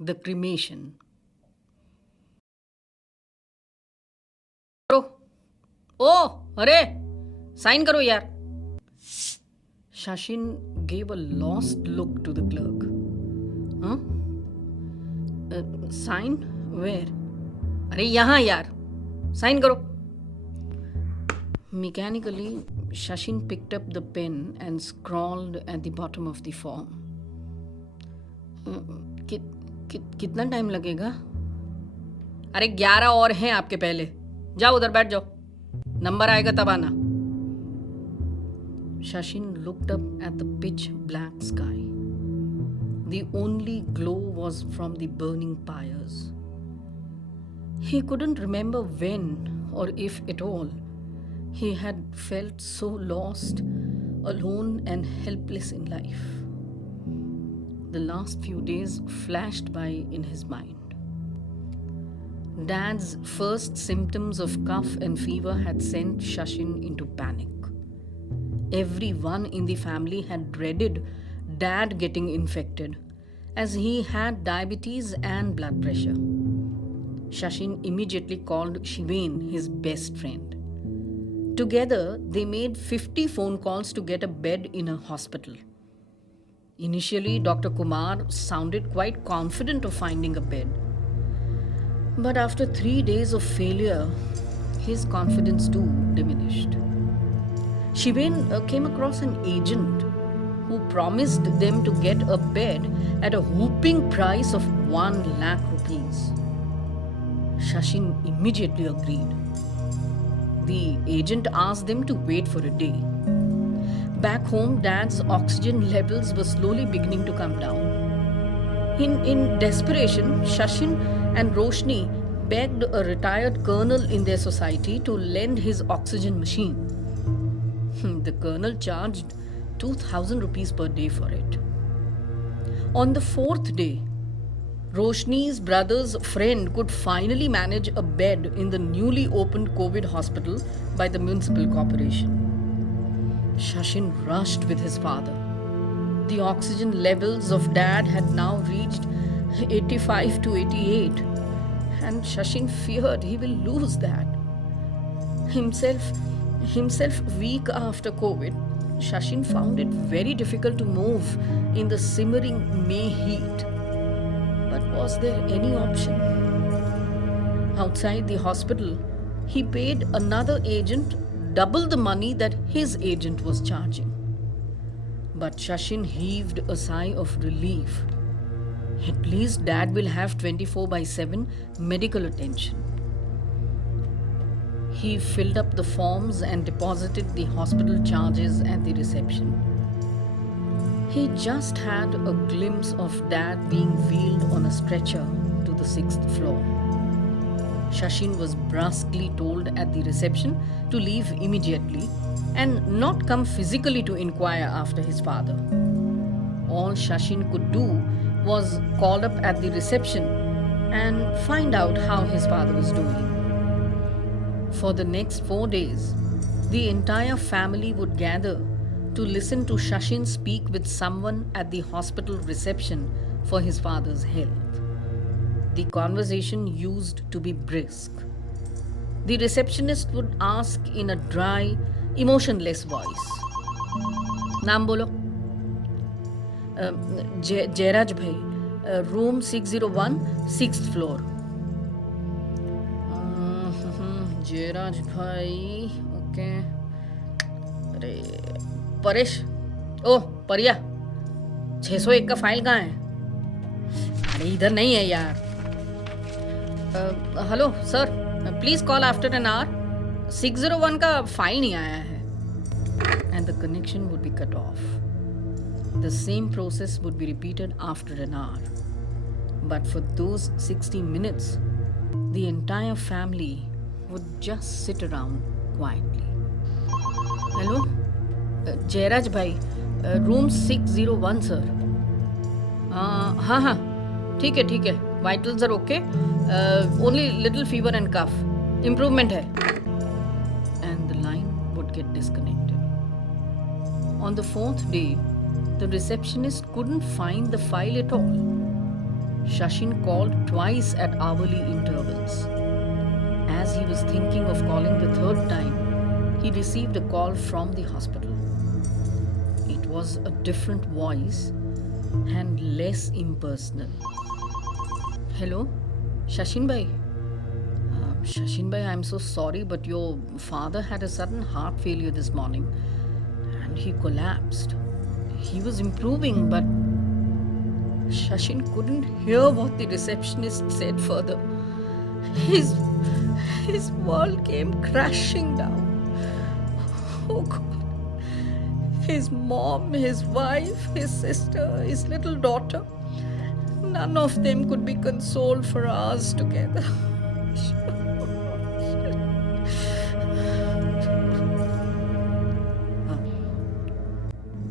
the cremation. करो। ओ अरे sign करो यार। Shashin gave a lost look to the clerk. Huh? Sign? Where? अरे यहाँ यार, साइन करो। Mechanically, Shashin picked up the pen and scrawled at the bottom of the form. कितना time लगेगा? अरे 11 और हैं आपके पहले। जाओ उधर बैठ जाओ, नंबर आएगा तब आना। Shashin looked up at the pitch black sky. The only glow was from the burning pyres. He couldn't remember when, or if at all, he had felt so lost, alone, and helpless in life. The last few days flashed by in his mind. Dad's first symptoms of cough and fever had sent Shashin into panic. Everyone in the family had dreaded Dad getting infected, as he had diabetes and blood pressure. Shashin immediately called Shivain, his best friend. Together, they made 50 phone calls to get a bed in a hospital. Initially, Dr. Kumar sounded quite confident of finding a bed. But after 3 days of failure, his confidence too diminished. Shivain came across an agent who promised them to get a bed at a whooping price of 1 lakh rupees. Shashin immediately agreed. The agent asked them to wait for a day. Back home, Dad's oxygen levels were slowly beginning to come down. In desperation, Shashin and Roshni begged a retired colonel in their society to lend his oxygen machine. The colonel charged 2,000 rupees per day for it. On the 4th day, Roshni's brother's friend could finally manage a bed in the newly opened COVID hospital by the municipal corporation. Shashin rushed with his father. The oxygen levels of Dad had now reached 85 to 88, and Shashin feared he will lose that. Himself weak after COVID, Shashin found it very difficult to move in the simmering May heat. But was there any option? Outside the hospital, he paid another agent double the money that his agent was charging. But Shashin heaved a sigh of relief. At least Dad will have 24/7 medical attention. He filled up the forms and deposited the hospital charges at the reception. He just had a glimpse of Dad being wheeled on a stretcher to the 6th floor. Shashin was brusquely told at the reception to leave immediately and not come physically to inquire after his father. All Shashin could do was call up at the reception and find out how his father was doing. For the next 4 days, the entire family would gather to listen to Shashin speak with someone at the hospital reception for his father's health. The conversation used to be brisk. The receptionist would ask in a dry, emotionless voice, "नाम बोलो." "जयराज भाई, room 601, 6th floor." Jayraj भाई, okay. अरे परेश, ओह परिया, 601 का file कहाँ है? अरे इधर नहीं है यार। Hello sir, please call after an hour. 601 का फाइल नहीं आया है। And the connection would be cut off. The same process would be repeated after an hour. But for those 60 minutes, the entire family would just sit around quietly. Hello? Jairaj bhai, room 601 sir. हाँ, ठीक है. Vitals are okay. Only little fever and cough. Improvement है. And the line would get disconnected. On the 4th day, the receptionist couldn't find the file at all. Shashin called twice at hourly intervals. As he was thinking of calling the third time, he received a call from the hospital. It was a different voice and less impersonal. Hello, Shashin Bhai. Shashin Bhai, I'm so sorry, but your father had a sudden heart failure this morning and he collapsed. He was improving, but Shashin couldn't hear what the receptionist said further. His, his world came crashing down. Oh God. His mom, his wife, his sister, his little daughter. None of them could be consoled for hours together.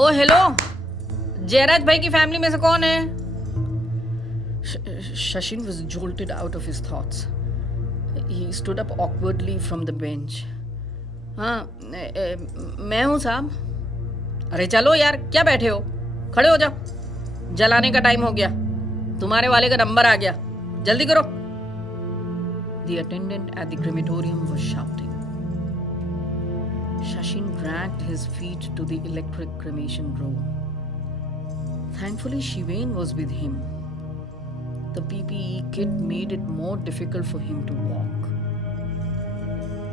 Oh hello, Jayraj भाई की family में से कौन है? Shashin was jolted out of his thoughts. He stood up awkwardly from the bench. हाँ, मैं हूँ साहब. अरे चलो यार, क्या बैठे हो? खड़े हो जाओ. जलाने का टाइम हो गया. तुम्हारे वाले का नंबर आ गया. जल्दी करो. The attendant at the crematorium was shouting. Shashin dragged his feet to the electric cremation room. Thankfully, Shivain was with him. The PPE kit made it more difficult for him to walk.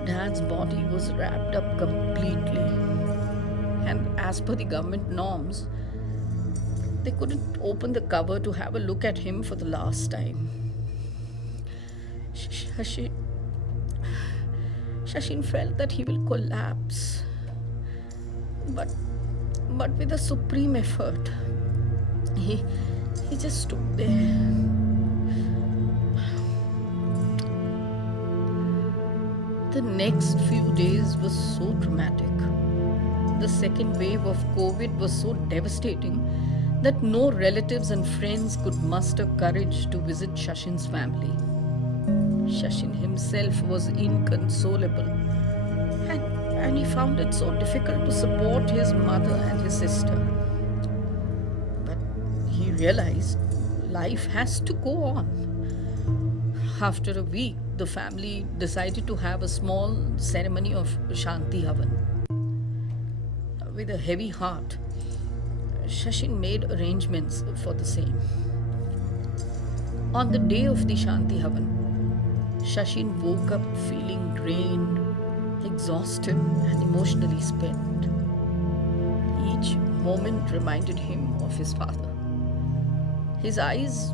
Dad's body was wrapped up completely. And as per the government norms, they couldn't open the cover to have a look at him for the last time. Shashin felt that he will collapse. But with a supreme effort, he just stood there. The next few days were so dramatic. The second wave of COVID was so devastating that no relatives and friends could muster courage to visit Shashin's family. Shashin himself was inconsolable, and he found it so difficult to support his mother and his sister. But he realized life has to go on. After a week, the family decided to have a small ceremony of Shanti Havan. With a heavy heart, Shashin made arrangements for the same. On the day of the Shanti Havan, Shashin woke up feeling drained, exhausted, and emotionally spent. Each moment reminded him of his father. His eyes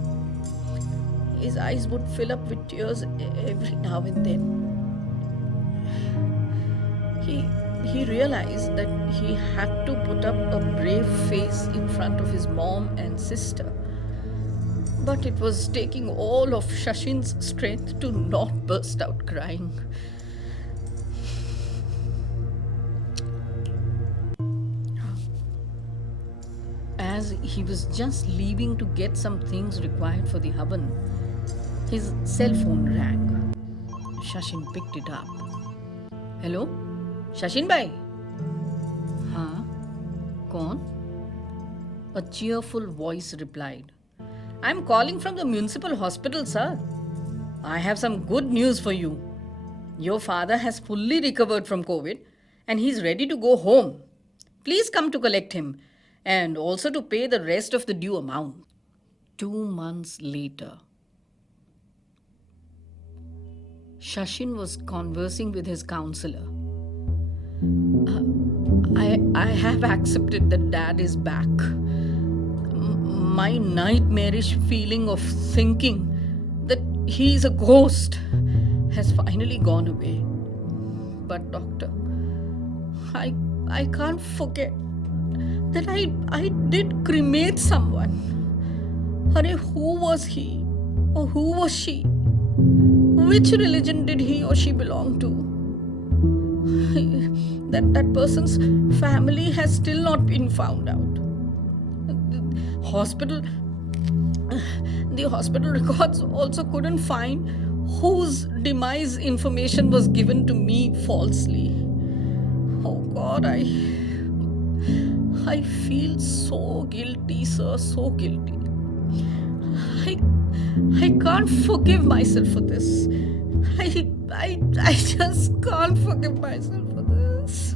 would fill up with tears every now and then. He realized that he had to put up a brave face in front of his mom and sister. But it was taking all of Shashin's strength to not burst out crying. As he was just leaving to get some things required for the Havan, his cell phone rang. Shashin picked it up. Hello? Shashin Bhai? हाँ? कौन? A cheerful voice replied. I'm calling from the municipal hospital, sir. I have some good news for you. Your father has fully recovered from COVID and he's ready to go home. Please come to collect him and also to pay the rest of the due amount. 2 months later, Shashin was conversing with his counselor. I have accepted that Dad is back. My nightmarish feeling of thinking that he is a ghost has finally gone away. But doctor, I can't forget that I did cremate someone. Arey, who was he? Or who was she? Which religion did he or she belong to? That person's family has still not been found out. The hospital records also couldn't find whose demise information was given to me falsely. Oh God, I feel so guilty, sir, so guilty. I I can't forgive myself for this. I just can't forgive myself for this.